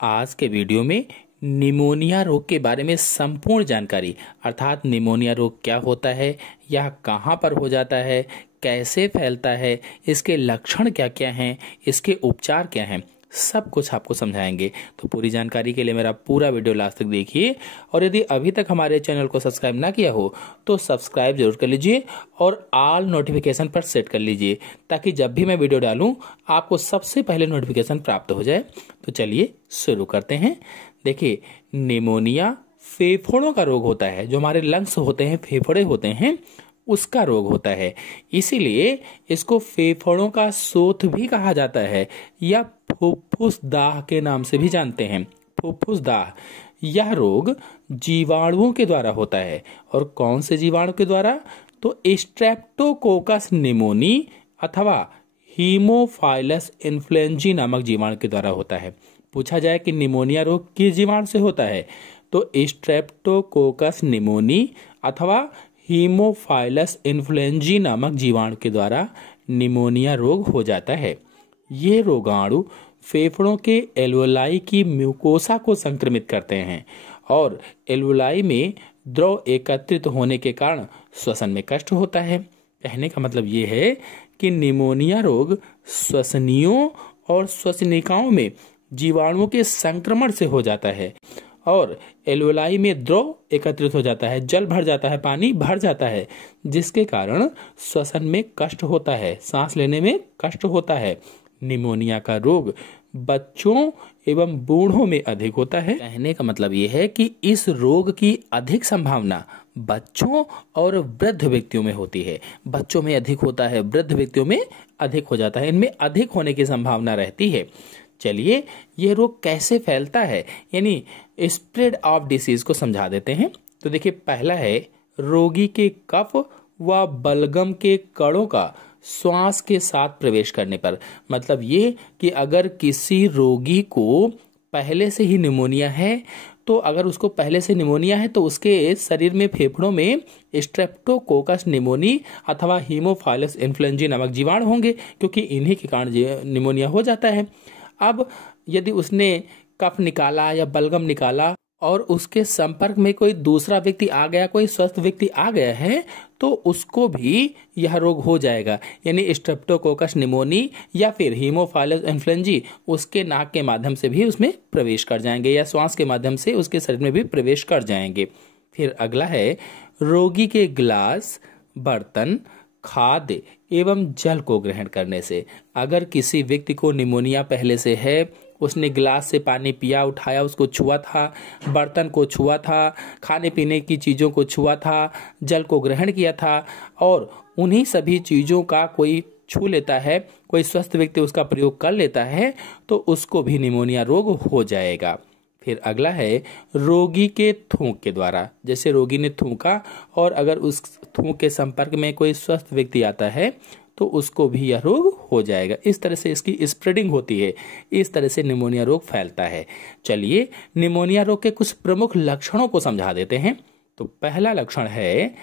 आज के वीडियो में निमोनिया रोग के बारे में संपूर्ण जानकारी अर्थात निमोनिया रोग क्या होता है, यह कहाँ पर हो जाता है, कैसे फैलता है, इसके लक्षण क्या क्या हैं, इसके उपचार क्या हैं, सब कुछ आपको समझाएंगे। तो पूरी जानकारी के लिए मेरा पूरा वीडियो लास्ट तक देखिए और यदि अभी तक हमारे चैनल को सब्सक्राइब ना किया हो तो सब्सक्राइब जरूर कर लीजिए और ऑल नोटिफिकेशन पर सेट कर लीजिए ताकि जब भी मैं वीडियो डालूं आपको सबसे पहले नोटिफिकेशन प्राप्त हो जाए। तो चलिए शुरू करते हैं। देखिए, निमोनिया फेफड़ों का रोग होता है। जो हमारे लंग्स होते हैं, फेफड़े होते हैं, उसका रोग होता है। इसीलिए इसको फेफड़ों का शोथ भी कहा जाता है या फुफ्फुसदाह के नाम से भी जानते हैं। फुफ्फुसदाह यह रोग जीवाणुओं के द्वारा होता है। और कौन से जीवाणु के द्वारा? तो स्ट्रेप्टोकोकस निमोनी अथवा हीमोफाइलस इन्फ्लुएंजी नामक जीवाणु के द्वारा होता है। पूछा जाए कि निमोनिया रोग किस जीवाणु से होता है तो स्ट्रेप्टोकोकस निमोनी अथवा हीमोफाइलस इन्फ्लुएंजी नामक जीवाणु के द्वारा निमोनिया रोग हो जाता है। ये रोगाणु फेफड़ों के एल्वोलाई की म्यूकोसा को संक्रमित करते हैं और एल्वोलाई में द्रव एकत्रित होने के कारण श्वसन में कष्ट होता है। कहने का मतलब ये है कि निमोनिया रोग श्वसनियों और श्वसनिकाओं में जीवाणुओं के संक्रमण से हो जाता है और एल्वोलाई में द्रव एकत्रित हो जाता है, जल भर जाता है, पानी भर जाता है, जिसके कारण श्वसन में कष्ट होता है, सांस लेने में कष्ट होता है। निमोनिया का रोग बच्चों एवं बूढ़ों में अधिक होता है। कहने का मतलब यह है कि इस रोग की अधिक संभावना बच्चों और वृद्ध व्यक्तियों में होती है। बच्चों में अधिक होता है, वृद्ध व्यक्तियों में अधिक हो जाता है, इनमें अधिक होने की संभावना रहती है। चलिए, यह रोग कैसे फैलता है यानी स्प्रेड ऑफ डिसीज को समझा देते हैं। तो देखिए, पहला है रोगी के कफ व बलगम के कणों का श्वास के साथ प्रवेश करने पर। मतलब ये कि अगर किसी रोगी को पहले से ही निमोनिया है तो अगर उसको पहले से निमोनिया है तो उसके शरीर में फेफड़ों में स्ट्रेप्टोकोकस निमोनी अथवा हीमोफाइलस इन्फ्लुएंजी नामक जीवाणु होंगे, क्योंकि इन्हीं के कारण निमोनिया हो जाता है। अब यदि उसने कफ निकाला या बलगम निकाला और उसके संपर्क में कोई दूसरा व्यक्ति आ गया, कोई स्वस्थ व्यक्ति आ गया है, तो उसको भी यह रोग हो जाएगा। यानी स्ट्रेप्टोकोकस निमोनी या फिर हीमोफाइलस इन्फ्लुएंजी उसके नाक के माध्यम से भी उसमें प्रवेश कर जाएंगे या श्वास के माध्यम से उसके शरीर में भी प्रवेश कर जाएंगे। फिर अगला है रोगी के गिलास, बर्तन, खाद्य एवं जल को ग्रहण करने से। अगर किसी व्यक्ति को निमोनिया पहले से है, उसने गिलास से पानी पिया, उठाया, उसको छुआ था, बर्तन को छुआ था, खाने पीने की चीज़ों को छुआ था, जल को ग्रहण किया था और उन्हीं सभी चीज़ों का कोई छू लेता है, कोई स्वस्थ व्यक्ति उसका प्रयोग कर लेता है, तो उसको भी निमोनिया रोग हो जाएगा। फिर अगला है रोगी के थूक के द्वारा। जैसे रोगी ने थूका और अगर उस थूक के संपर्क में कोई स्वस्थ व्यक्ति आता है तो उसको भी यह रोग हो जाएगा। इस तरह से इसकी स्प्रेडिंग होती है, इस तरह से निमोनिया रोग फैलता है। चलिए, निमोनिया रोग के कुछ प्रमुख लक्षणों को समझा देते हैं। तो पहला लक्षण है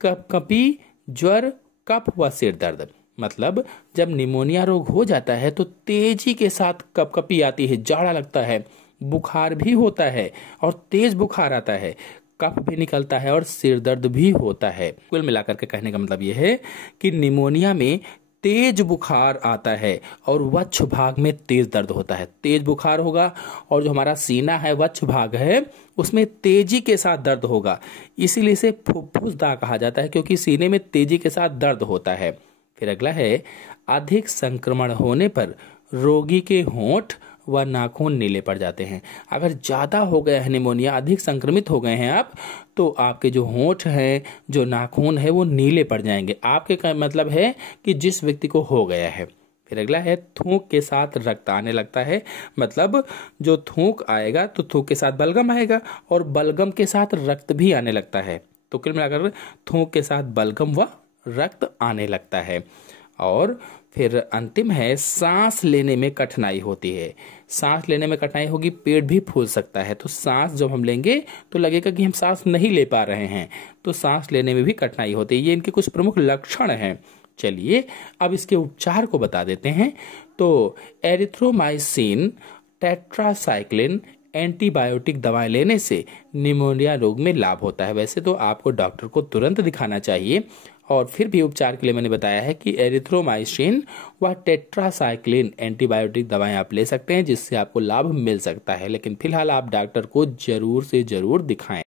कपकपी, ज्वर, कफ व सिर दर्द। मतलब जब निमोनिया रोग हो जाता है तो तेजी के साथ कपकपी आती है, जाड़ा लगता है, बुखार भी होता है और तेज बुखार आता है, कफ भी निकलता है और सिर दर्द भी होता है। कुल मिलाकर के कहने का मतलब यह है कि निमोनिया में तेज बुखार आता है और वक्ष भाग में तेज दर्द होता है। तेज बुखार होगा और जो हमारा सीना है, वक्ष भाग है, उसमें तेजी के साथ दर्द होगा। इसीलिए इसे फुफ्फुसदाह कहा जाता है, क्योंकि सीने में तेजी के साथ दर्द होता है। फिर अगला है अधिक संक्रमण होने पर रोगी के होंठ व नाखून नीले पड़ जाते हैं। अगर ज़्यादा हो गया है निमोनिया, अधिक संक्रमित हो गए हैं आप, तो आपके जो होंठ हैं, जो नाखून है, वो नीले पड़ जाएंगे। आपके का मतलब है कि जिस व्यक्ति को हो गया है। फिर अगला है थूक के साथ रक्त आने लगता है। मतलब जो थूक आएगा तो थूक के साथ बलगम आएगा और बलगम के साथ रक्त भी आने लगता है। तो कुल मिलाकर थूक के साथ बलगम व रक्त आने लगता है। और फिर अंतिम है सांस लेने में कठिनाई होती है। सांस लेने में कठिनाई होगी, पेट भी फूल सकता है। तो सांस जब हम लेंगे तो लगेगा कि हम सांस नहीं ले पा रहे हैं, तो सांस लेने में भी कठिनाई होती है। ये इनके कुछ प्रमुख लक्षण हैं। चलिए अब इसके उपचार को बता देते हैं। तो एरिथ्रोमाइसिन टेट्रासाइक्लिन एंटीबायोटिक दवाएं लेने से निमोनिया रोग में लाभ होता है। वैसे तो आपको डॉक्टर को तुरंत दिखाना चाहिए, और फिर भी उपचार के लिए मैंने बताया है कि एरिथ्रोमाइसिन व टेट्रासाइक्लिन एंटीबायोटिक दवाएं आप ले सकते हैं, जिससे आपको लाभ मिल सकता है। लेकिन फिलहाल आप डॉक्टर को जरूर से जरूर दिखाएं।